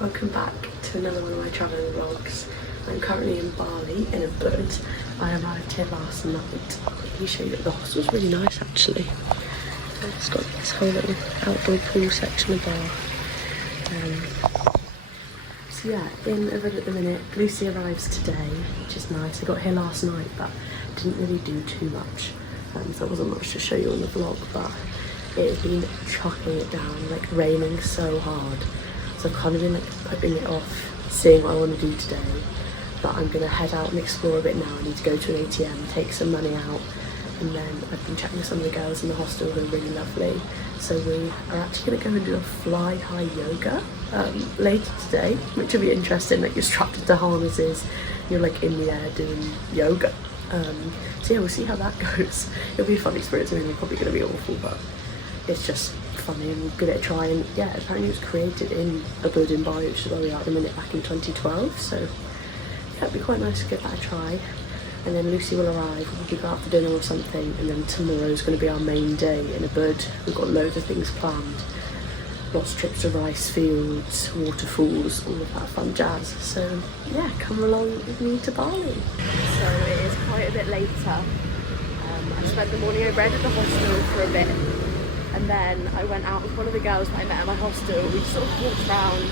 Welcome back to another one of my travelling vlogs. I'm currently in Bali in a boat. I arrived here last night. Let me show you that the hostel's really nice actually. It's got this whole little outdoor pool section of bar. So yeah, in a bed at the minute. Lucy arrives today, which is nice. I got here last night but didn't really do too much. So there wasn't much to show you on the vlog, but it has been chucking it down, like raining so hard. So I've kind of been like putting it off, seeing what I want to do today. But I'm gonna head out and explore a bit now. I need to go to an ATM, take some money out, and then I've been chatting with some of the girls in the hostel who are really lovely. So we are actually gonna go and do a fly high yoga later today, which will be interesting. Like you're strapped into harnesses, you're like in the air doing yoga. So yeah, we'll see how that goes. It'll be a fun experience. I mean, it's probably gonna be awful, but it's just funny and we'll give it a try. And yeah, apparently it was created in a bird in Bali, which is where we are at the minute, back in 2012. So yeah, it'd be quite nice to give that a try. And then Lucy will arrive, we'll go out for dinner or something, and then tomorrow's going to be our main day in a bird. We've got loads of things planned. Lots of trips to rice fields, waterfalls, all of that fun jazz. So yeah, come along with me to Bali. So it is quite a bit later. I spent the morning over at the hostel for a bit. And then I went out with one of the girls that I met at my hostel. We sort of walked around,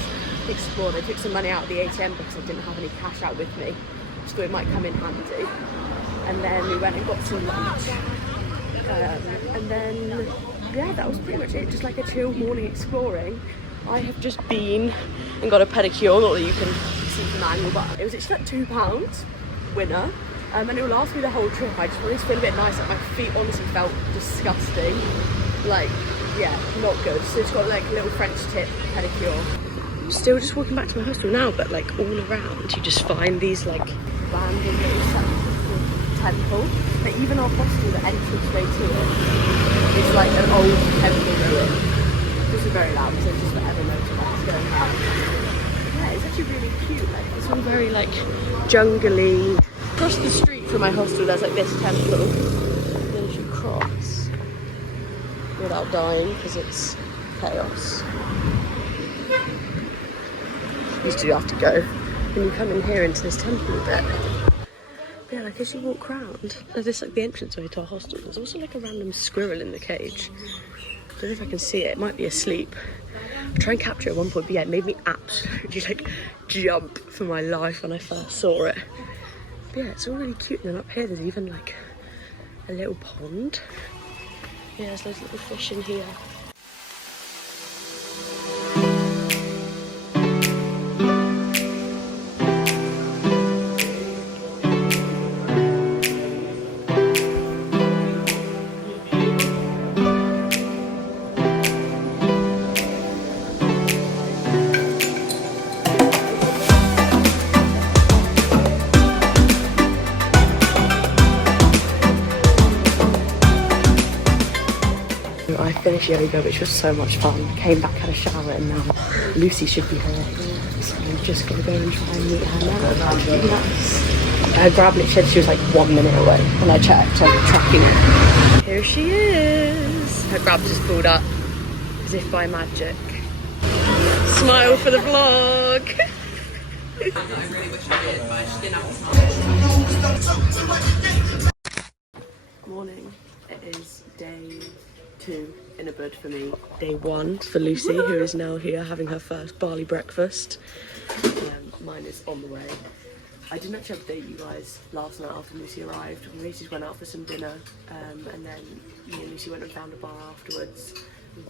explored. I took some money out of the ATM because I didn't have any cash out with me. Just thought it might come in handy. And then we went and got some lunch. And then, yeah, that was pretty much it. Just like a chill morning exploring. I have just been and got a pedicure. Not that you can see from the angle, but it was actually like £2 winner. And it will last me the whole trip. I just wanted to feel a bit nice. Like my feet honestly felt disgusting. Like, yeah, not good. So it's got like a little French tip pedicure. Still just walking back to my hostel now, but like all around you just find these like random little sections of temple. But even our hostel, the entrance way to it is like an old temple ruin. This is very loud, so it's just whatever motorbikes going past. Yeah, it's actually really cute. Like it's all very like jungly. Across the street from my hostel there's like this temple. And then if you cross without dying, because it's chaos. You still have to go. And you come in here into this temple a bit. But yeah, like as you walk around, there's this like the entranceway to our hostel. There's also like a random squirrel in the cage. I don't know if I can see it. It might be asleep. I'll try and capture it at one point, but yeah, it made me absolutely like jump for my life when I first saw it. But yeah, it's all really cute. And then up here there's even like a little pond. Yeah, there's loads of little fish in here. I finished yoga, which was so much fun. Came back, had a shower, and now Lucy should be here. So I'm just gonna go and try and meet her now. That should be nice. Her grab literally said she was like 1 minute away, and I checked, I'm tracking it. Here she is. Her grab just pulled up, as if by magic. Smile for the vlog. I really wish I did, but I just didn't have time. Morning. It is day 2 in a bed for me. Day 1 for Lucy, who is now here having her first Bali breakfast. Mine is on the way. I didn't actually update you guys last night after Lucy arrived. We just went out for some dinner, and then me and Lucy went and found a bar afterwards.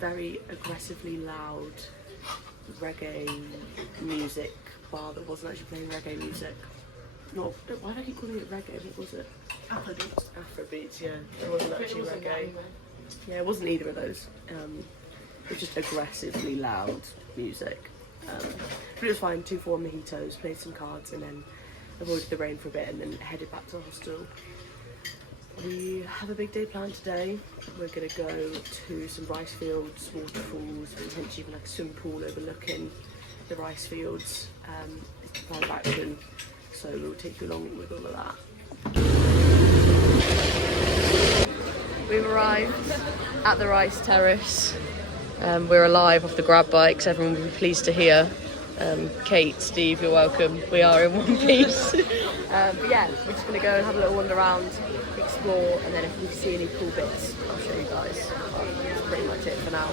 Very aggressively loud reggae music bar that wasn't actually playing reggae music. Not, why do I keep calling it reggae? What was it? Afrobeats. Afrobeats, yeah. It wasn't actually reggae. Yeah, it wasn't either of those. It was just aggressively loud music. But it was fine. 2 for 1 mojitos, played some cards, and then avoided the rain for a bit, and then headed back to the hostel. We have a big day planned today. We're gonna go to some rice fields, waterfalls, potentially even like a swimming pool overlooking the rice fields. It's the plan of action, so we'll take you along with all of that. We've arrived at the rice terrace. We're alive off the grab bikes, everyone will be pleased to hear. Kate, Steve, you're welcome. We are in one piece. But yeah, we're just gonna go and have a little wander around, explore, and then if we see any cool bits, I'll show you guys. That's pretty much it for now.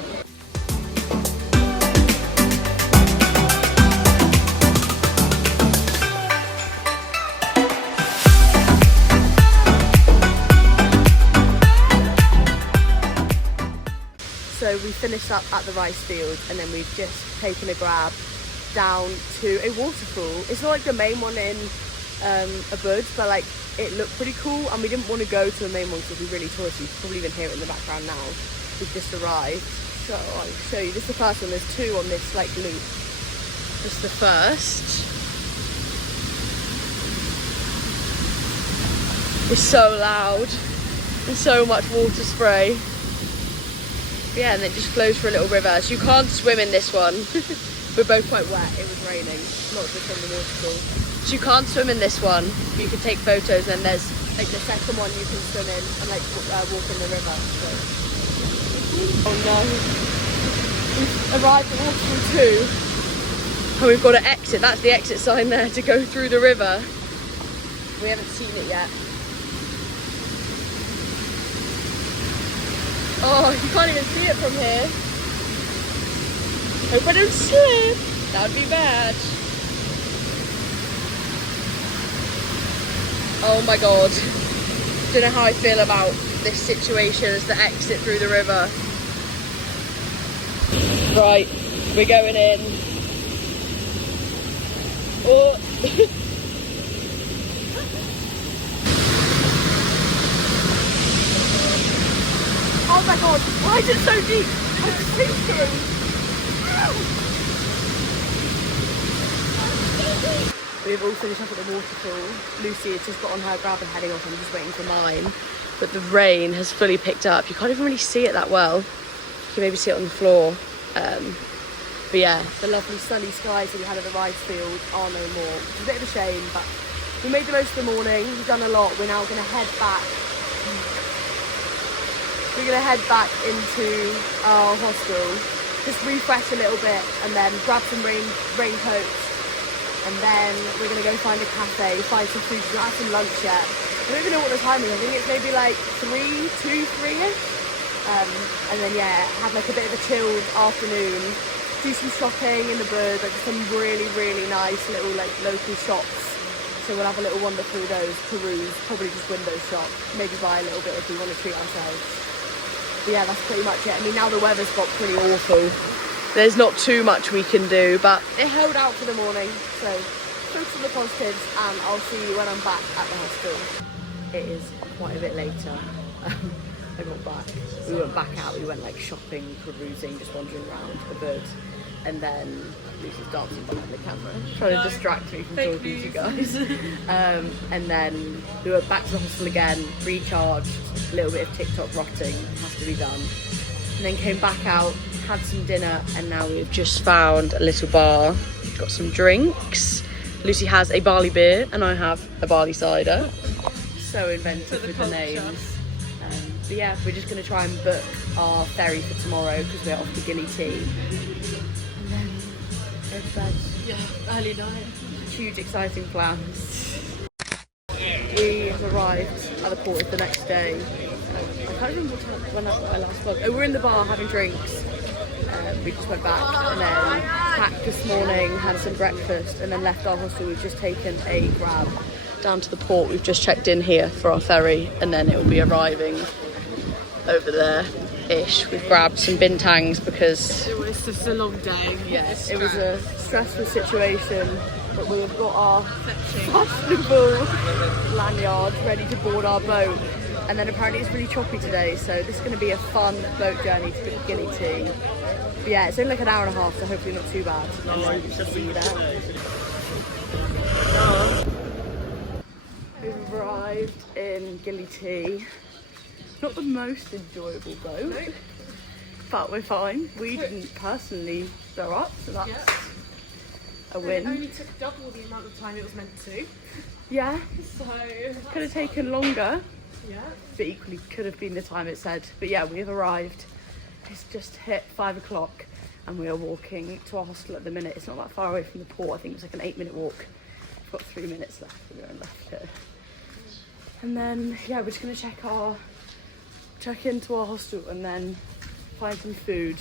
So we finished up at the rice field and then we've just taken a grab down to a waterfall. It's not like the main one in Ubud, but like it looked pretty cool and we didn't want to go to the main one because it'd be really touristy. You can probably even hear it in the background now. We've just arrived. So I'll show you. This is the first one. There's two on this like loop. This is the first. It's so loud. There's so much water spray. Yeah, and it just flows for a little river. So you can't swim in this one. We're both quite wet. It was raining, not just on the waterfall. So you can't swim in this one. You can take photos, and there's like the second one you can swim in and like walk in the river. So. Oh no! We've arrived at waterfall 2, and we've got to exit. That's the exit sign there to go through the river. We haven't seen it yet. Oh, you can't even see it from here. Hope I don't slip. That would be bad. Oh my god. Don't know how I feel about this situation as the exit through the river. Right, we're going in. Oh. Oh my god, why is it so deep? I'm sinking! We've all finished up at the waterfall. Lucy has just got on her grab and heading off. I'm just waiting for mine. But the rain has fully picked up. You can't even really see it that well. You can maybe see it on the floor. But yeah, the lovely sunny skies that we had at the rice field are no more. It's a bit of a shame, but we made the most of the morning. We've done a lot. We're now going to head back. We're going to head back into our hostel, just refresh a little bit and then grab some raincoats, and then we're going to go find a cafe, find some food. We've not had some lunch yet. I don't even know what the time is. I think it's maybe like 3-ish. And then yeah, have like a bit of a chilled afternoon, do some shopping in the bird, like some really, really nice little like local shops. So we'll have a little wander through those, peruse, probably just window shop, maybe buy a little bit if we want to treat ourselves. But yeah, that's pretty much it. I mean, now the weather's got pretty awful. There's not too much we can do, but it held out for the morning. So focus on the positives, and I'll see you when I'm back at the hostel. It is quite a bit later. I got back. We went back out. We went like shopping, perusing, just wandering around the bird, and then Lucy's dancing behind the camera, trying to distract me from talking to you guys. And then we went back to the hostel again, recharged, a little bit of TikTok rotting has to be done. And then came back out, had some dinner, and now we've just found a little bar, got some drinks. Lucy has a Bali beer and I have a Bali cider. So inventive with the names. But yeah, we're just going to try and book our ferry for tomorrow because we're off to Gili Tea. And then go to bed. Yeah, early night. Huge exciting plans. We have arrived at the port the next day. I can't remember what time, when I last vlogged. Oh, we're in the bar having drinks. We just went back and then packed this morning, had some breakfast, and then left our hostel. We've just taken a grab down to the port. We've just checked in here for our ferry, and then it will be arriving over there-ish. We've grabbed some bintangs because It was just a long day. yes, it was a stressful situation, but we have got our fashionable lanyards ready to board our boat. And then apparently it's really choppy today, so this is going to be a fun boat journey to Gili Tea. But yeah, it's only like an hour and a half, so hopefully not too bad. And then we should see you there. We've arrived in Gili Tea. Not the most enjoyable boat, but we're fine. We didn't personally throw up, so that's a win. It only took double the amount of time it was meant to. Yeah, So could have taken longer, yeah. but equally could have been the time it said. But yeah, we have arrived. It's just hit 5 o'clock. and we are walking to our hostel at the minute. It's not that far away from the port. I think it's like an 8-minute walk. We've got 3 minutes left. We're going left here. And then, yeah, we're just going to check into our hostel and then find some food,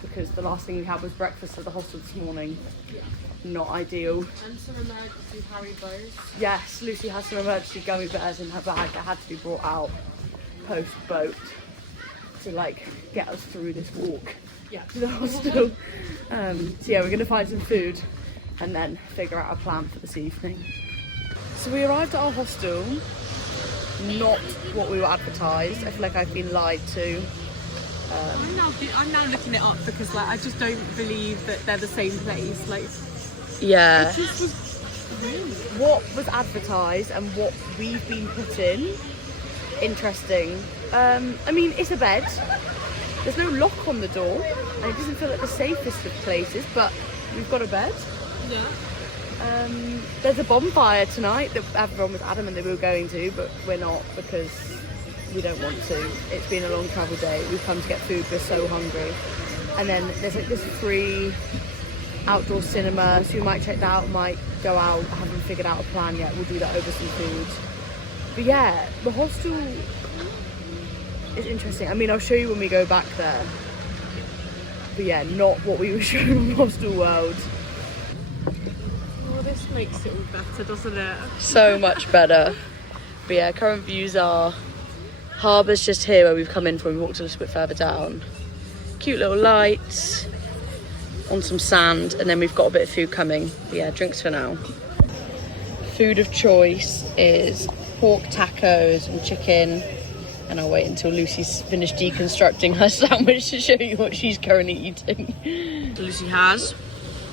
because the last thing we had was breakfast at the hostel this morning. Yeah. Not ideal. And some emergency Haribos. Yes, Lucy has some emergency gummy bears in her bag that had to be brought out post-boat to like get us through this walk to the hostel. So yeah, we're going to find some food and then figure out a plan for this evening. So we arrived at our hostel, not what we were advertised. I feel like I've been lied to. I'm now looking it up because like I just don't believe that they're the same place. Like, Yeah. it just was What was advertised and what we've been put in, interesting. I mean, it's a bed. There's no lock on the door, and it doesn't feel like the safest of places, but we've got a bed. yeah. There's a bonfire tonight that everyone was adamant that we were going to, but we're not because we don't want to. It's been a long travel day. We've come to get food. We're so hungry. And then there's like this free outdoor cinema, so we might check that out, might go out. I haven't figured out a plan yet. We'll do that over some food. But yeah, the hostel is interesting. I mean, I'll show you when we go back there. But yeah, not what we were shown on Hostel World. Well, this makes it all better, doesn't it? So much better. But yeah, current views are harbour's just here where we've come in from. We walked a little bit further down. Cute little lights on some sand, and then we've got a bit of food coming. But yeah, drinks for now. Food of choice is pork tacos and chicken, and I'll wait until Lucy's finished deconstructing her sandwich to show you what she's currently eating. Lucy has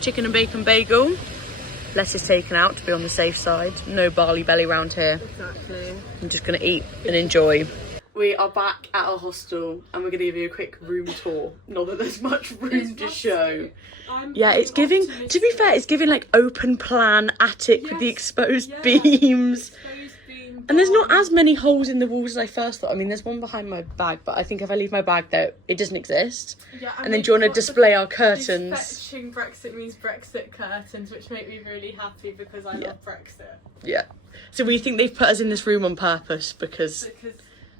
chicken and bacon bagel. Lettuce taken out to be on the safe side. No barley belly round here. Exactly. I'm just going to eat and enjoy. We are back at our hostel and we're going to give you a quick room tour. Not that there's much room to show. Yeah, it's giving, to be fair, it's giving like open plan attic with the exposed beams. And there's not as many holes in the walls as I first thought. I mean, there's one behind my bag, but I think if I leave my bag there, it doesn't exist. Yeah, and then do you want to display our curtains? Fetching Brexit means Brexit curtains, which make me really happy because I love Brexit. Yeah. So we think they've put us in this room on purpose because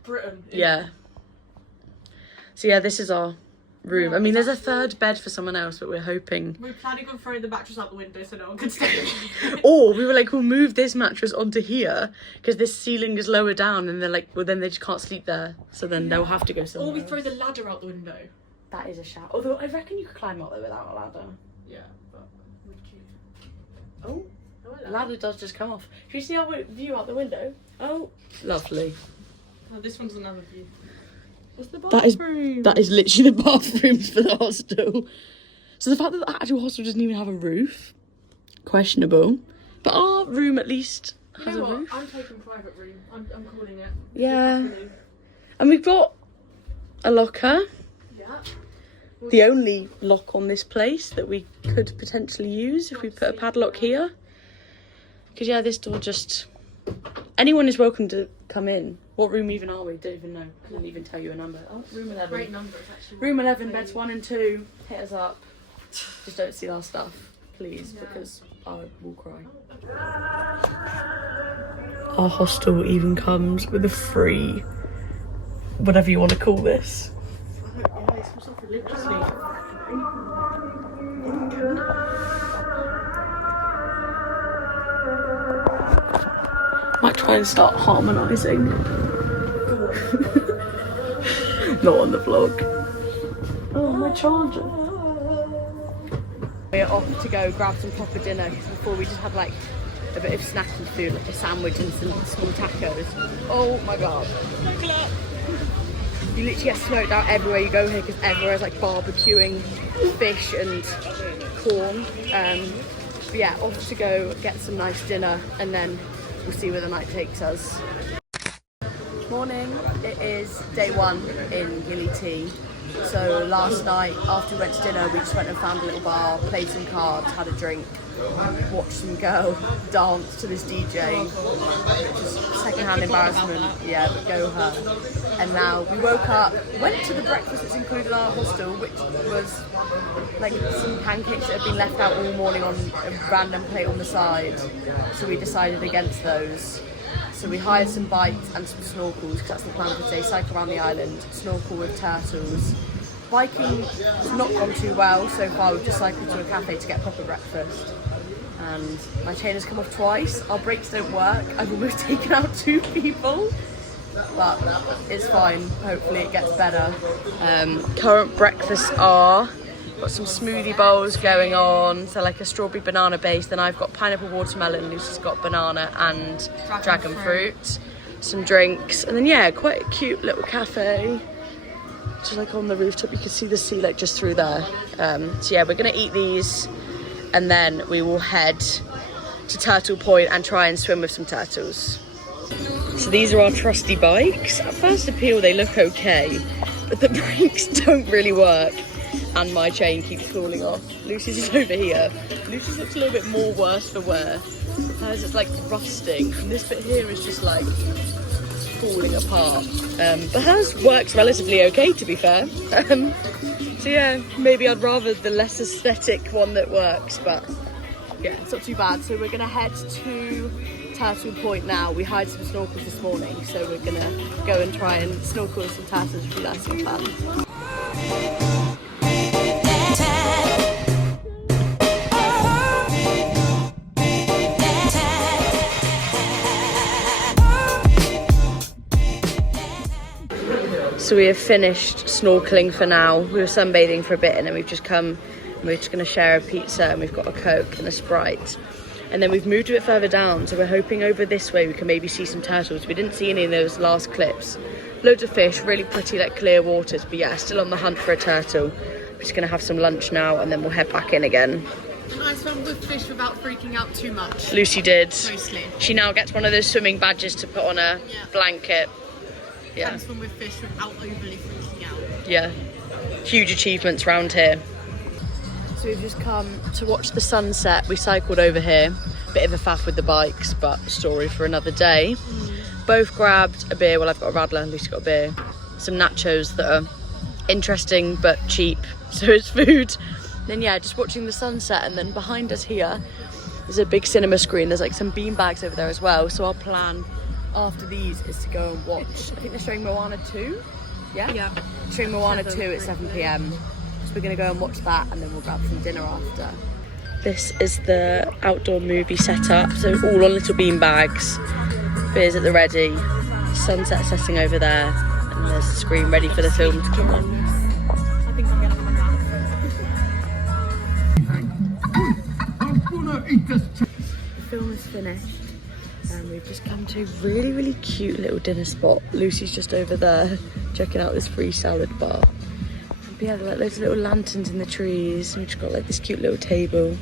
Britain. Yeah. So yeah, this is our room. Yeah, I mean, there's a third bed for someone else, but we're hoping. We're planning on throwing the mattress out the window so no one can stay. Or we were like, we'll move this mattress onto here because this ceiling is lower down, and they're like, well, then they just can't sleep there. So then they'll have to go somewhere. Or we throw the ladder out the window. That is a shout. Although I reckon you could climb up there without a ladder. Yeah, but would you? Oh, the ladder does just come off. Should you see our view out the window? Oh, lovely. Oh, this one's another view. What's the bathroom? That is literally the bathrooms for the hostel. So the fact that the actual hostel doesn't even have a roof, questionable. But our room at least has a roof. I'm taking private room. I'm calling it. Yeah. And we've got a locker. Yeah. The only lock on this place that we could potentially use if we put a padlock here. Because yeah, this door just... Anyone is welcome to come in. What room even are we? Don't even know. Couldn't even tell you a number. Oh, room 11. Great number, it's actually. Room 11, beds 1 and 2. Hit us up. Just don't steal our stuff, please, because I will cry. Our hostel even comes with a free, whatever you want to call this. Yeah, it smells religiously. Might try and start harmonising. Not on the vlog. Oh, my charger. We're off to go grab some proper dinner because before we just had like a bit of snacking food, like a sandwich and some small tacos. Oh my god. You literally get smoked out everywhere you go here because everywhere is like barbecuing fish and corn. But yeah, off to go get some nice dinner and then we'll see where the night takes us. Morning, it is day 1 in Gilly Tea. So last night after we went to dinner we just went and found a little bar, played some cards, had a drink watch some girl dance to this DJ, which is secondhand embarrassment, yeah, but go her. And now we woke up, went to the breakfast that's included in our hostel, which was like some pancakes that had been left out all morning on a random plate on the side. So we decided against those. So we hired some bikes and some snorkels, because that's the plan for today. Cycle around the island, snorkel with turtles. Biking has not gone too well so far. We've just cycled to a cafe to get proper breakfast. And my chain has come off twice. Our brakes don't work. I've almost taken out 2 people. But it's fine. Hopefully it gets better. Current breakfasts are... got some smoothie bowls going on, so like a strawberry banana base. Then I've got pineapple watermelon, Lucy's got banana and dragon fruit. Some drinks, and then yeah, quite a cute little cafe. Just like on the rooftop, you can see the sea like just through there. So yeah, we're gonna eat these, and then we will head to Turtle Point and try and swim with some turtles. So these are our trusty bikes. At first appeal, they look okay, but the brakes don't really work. And my chain keeps falling off. Lucy's is over here. Lucy's looks a little bit more worse for wear. Hers is like rusting, and this bit here is just like falling apart. But hers works relatively okay, to be fair. So yeah, maybe I'd rather the less aesthetic one that works, but yeah, it's not too bad. So we're gonna head to Turtle Point now. We hired some snorkels this morning, so we're gonna go and try and snorkel with some turtles, which will be nice and fun. So we have finished snorkeling for now. We were sunbathing for a bit, and then we've just come and we're just going to share a pizza, and we've got a Coke and a Sprite. And then we've moved a bit further down, so we're hoping over this way we can maybe see some turtles. We didn't see any in those last clips. Loads of fish, really pretty like clear waters, but yeah, still on the hunt for a turtle. We're just going to have some lunch now, and then we'll head back in again. Nice one with fish without freaking out too much. Lucy did. Mostly. She now gets one of those swimming badges to put on a blanket. Yeah. And swim with fish without overly freaking out. Yeah, huge achievements around here. So we've just come to watch the sunset. We cycled over here, bit of a faff with the bikes, but story for another day. Both grabbed a beer. Well, I've got a Radler, Lucy's got a beer. Some nachos that are interesting but cheap, so it's food. Then yeah, just watching the sunset, and then behind us here there's a big cinema screen. There's like some bean bags over there as well. So our plan after these is to go and watch, I think they're showing Moana 2. Yeah? Showing Moana 2 at 7 p.m. So we're going to go and watch that, and then we'll grab some dinner after. This is the outdoor movie setup, so all on little bean bags. Beers at the ready. Sunset setting over there, and there's the screen ready for the film to come on. I think I'm gonna have that. The film is finished. And we've just come to a really, really cute little dinner spot. Lucy's just over there checking out this free salad bar. But yeah, like loads of little lanterns in the trees. And we've just got like this cute little table.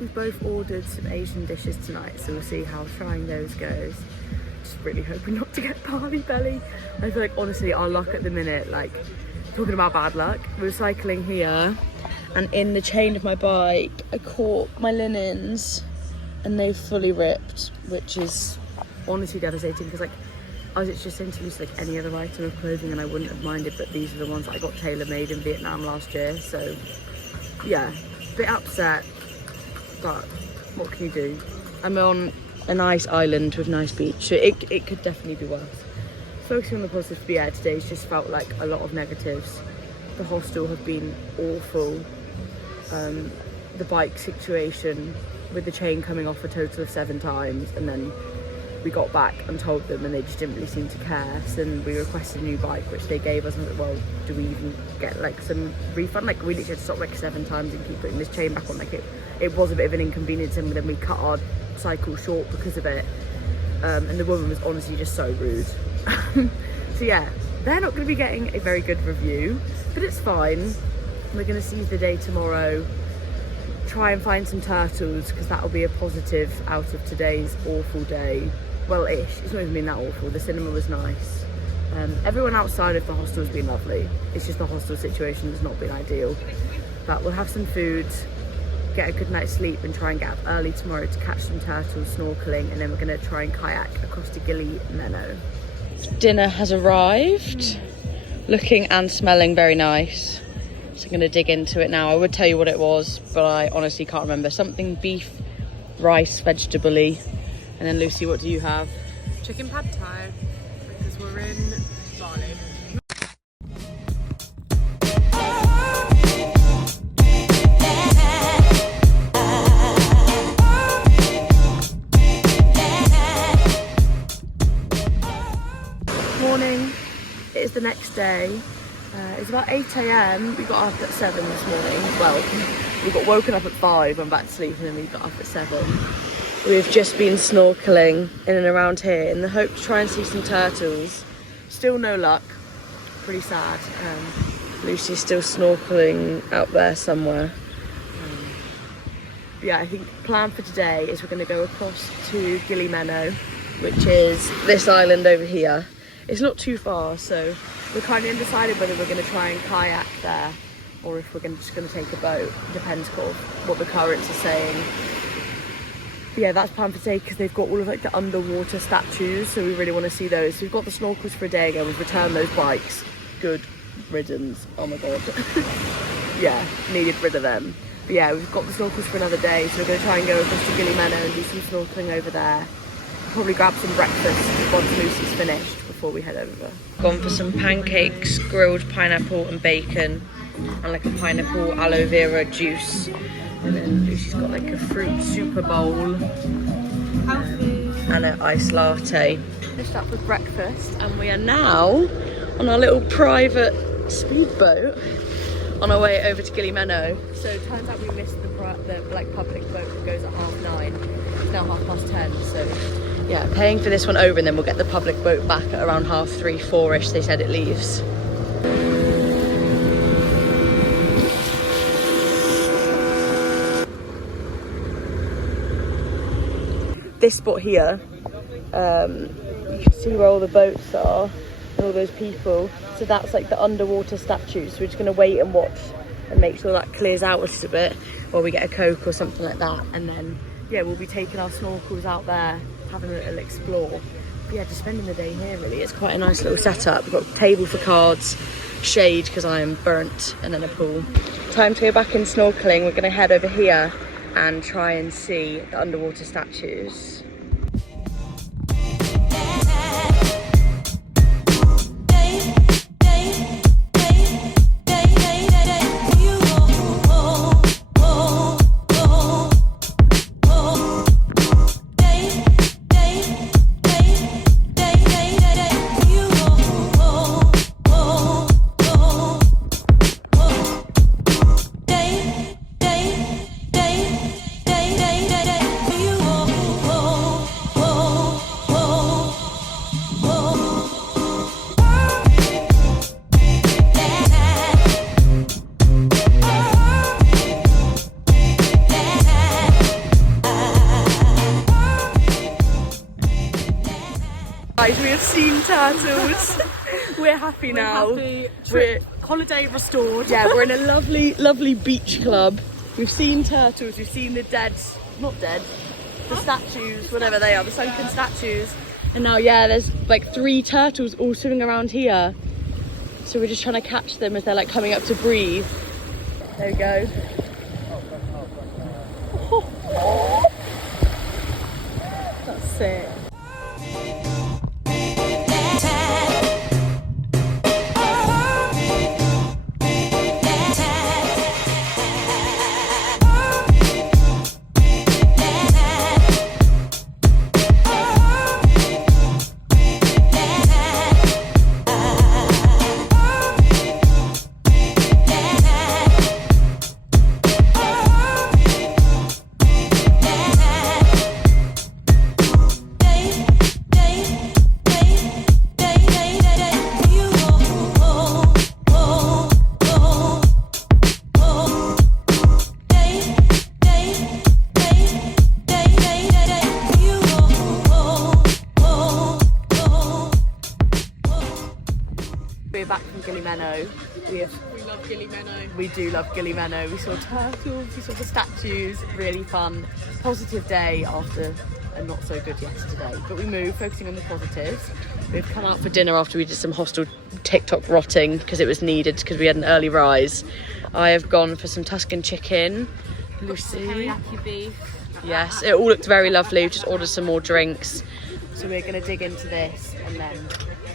We've both ordered some Asian dishes tonight, so we'll see how trying those goes. Just really hoping not to get Bali belly. I feel like honestly our luck at the minute, like talking about bad luck, we were cycling here, and in the chain of my bike I caught my linens. And they've fully ripped, which is honestly devastating, because like I was just saying to Lucy, like any other item of clothing and I wouldn't have minded, but these are the ones that I got tailor-made in Vietnam last year. So yeah, a bit upset, but what can you do? I'm on a nice island with nice beach, so it could definitely be worse. Focusing on the positives, but yeah, today's just felt like a lot of negatives. The hostel have been awful. The bike situation with the chain coming off a total of 7 times, and then we got back and told them, and they just didn't really seem to care. So then we requested a new bike, which they gave us, and I was like, well, do we even get like some refund? Like we literally had to stop like 7 times and keep putting this chain back on. Like it was a bit of an inconvenience, and then we cut our cycle short because of it. And the woman was honestly just so rude. So yeah, they're not going to be getting a very good review, but it's fine. We're going to seize the day tomorrow, try and find some turtles, because that will be a positive out of today's awful day. Well-ish, it's not even been that awful. The cinema was nice. Everyone outside of the hostel has been lovely. It's just the hostel situation has not been ideal. But we'll have some food, get a good night's sleep and try and get up early tomorrow to catch some turtles snorkeling, and then we're going to try and kayak across to Gili Meno. Dinner has arrived, looking and smelling very nice. So I'm going to dig into it now. I would tell you what it was, but I honestly can't remember. Something beef, rice, vegetable-y. And then Lucy, what do you have? Chicken pad thai, because we're in Bali. Morning. It is the next day. It's about 8 AM. We got up at 7 this morning. Well, we got woken up at 5, went back to sleep, and then we got up at 7. We've just been snorkeling in and around here in the hope to try and see some turtles. Still no luck. Pretty sad. Lucy's still snorkeling out there somewhere. Yeah, I think the plan for today is we're going to go across to Gili Meno, which is this island over here. It's not too far, so we're kind of undecided whether we're going to try and kayak there or if we're just going to take a boat. Depends what the currents are saying. But yeah, that's planned for today because they've got all of like the underwater statues, so we really want to see those. So we've got the snorkels for a day ago. We've returned those bikes. Good riddance. Oh my god. Yeah, needed rid of them. But yeah, we've got the snorkels for another day, so we're going to try and go across to Gili Meno and do some snorkeling over there. Probably grab some breakfast once Lucy's finished before we head over. Gone for some pancakes, grilled pineapple and bacon, and like a pineapple aloe vera juice. And then Lucy's got like a fruit super bowl and an iced latte. Finished up with breakfast, and we are now on our little private speedboat on our way over to Gili Meno. So it turns out we missed the like public boat that goes at 9:30. It's now 10:30, so yeah, paying for this one over, and then we'll get the public boat back at around 3:30, 4-ish, they said it leaves. This spot here, you can see where all the boats are and all those people. So that's like the underwater statues. So we're just going to wait and watch and make sure that clears out a little bit while we get a Coke or something like that. And then, yeah, we'll be taking our snorkels out there, having a little explore. But yeah, just spending the day here really. It's quite a nice little setup. We've got a table for cards, shade because I am burnt, and then a pool. Time to go back in snorkeling. We're going to head over here and try and see the underwater statues. Guys, we have seen turtles. We're happy now. We're holiday restored. Yeah, we're in a lovely, lovely beach club. We've seen turtles, we've seen the statues, whatever they are, the sunken statues. And now, yeah, there's like 3 turtles all swimming around here. So we're just trying to catch them as they're like coming up to breathe. There we go. That's sick. We're back from Gili Meno. We have Gilly Menno. We do love Gilly Menno. We saw turtles, we saw the statues, really fun. Positive day after a not so good yesterday. But we moved, focusing on the positives. We've come out for dinner after we did some hostel TikTok rotting because it was needed because we had an early rise. I have gone for some Tuscan chicken. Lucy. Teriyaki beef. Yes, it all looked very lovely. We just ordered some more drinks. So we're going to dig into this and then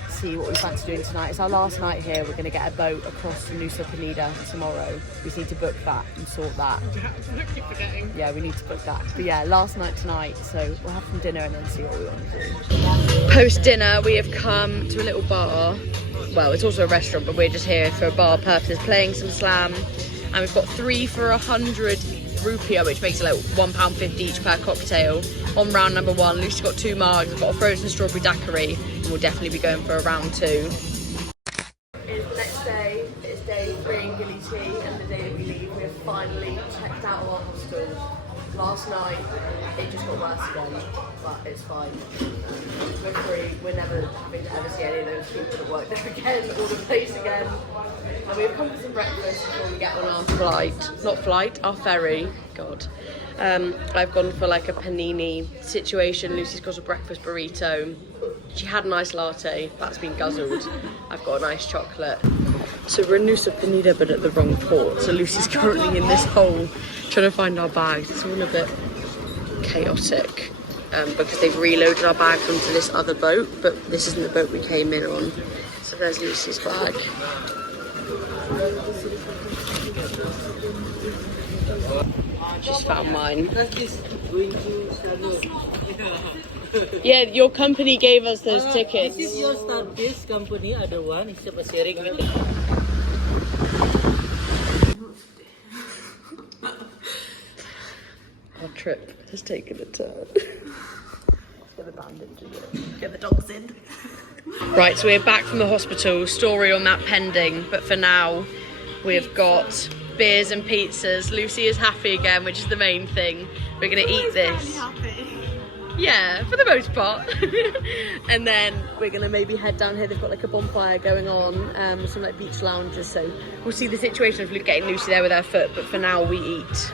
see what we fancy doing tonight. It's our last night here. We're going to get a boat across to Nusa Penida tomorrow. We just need to book that and sort that. I keep forgetting. Yeah, we need to book that. But yeah, last night tonight, so we'll have some dinner and then see what we want to do. Post dinner, we have come to a little bar. Well, it's also a restaurant, but we're just here for bar purposes, playing some slam. And we've got 3 for 100 rupiah, which makes it like £1.50 each per cocktail. On round number 1, Lucy's got 2 mugs. I've got a frozen strawberry daiquiri, and we'll definitely be going for a round 2. It's the next day. It's day 3 in Gilly Tea, and the day that we leave, we've finally checked out of our hostel. Last night, it just got worse again, but it's fine. We're free. We're never having to ever see any of those people that work there again, or the place again. And we've come for some breakfast before we get on our our ferry. God. I've gone for like a panini situation. Lucy's got a breakfast burrito. She had a nice latte. That's been guzzled. I've got a nice chocolate. So we're in Nusa Penida, but at the wrong port. So Lucy's currently in this hole trying to find our bags. It's all a bit chaotic because they've reloaded our bags onto this other boat, but this isn't the boat we came in on. So there's Lucy's bag. Just found mine. Yeah, your company gave us those tickets. This is your Starfish company, other one. It's a sharing with the... Our trip has taken a turn. Get the dogs in. Right, so we're back from the hospital. Story on that pending, but for now we've got beers and pizzas. Lucy is happy again, which is the main thing. We're gonna eat this. Yeah, for the most part. And then we're gonna maybe head down here. They've got like a bonfire going on, some like beach lounges. So we'll see the situation of getting Lucy there with her foot. But for now, we eat.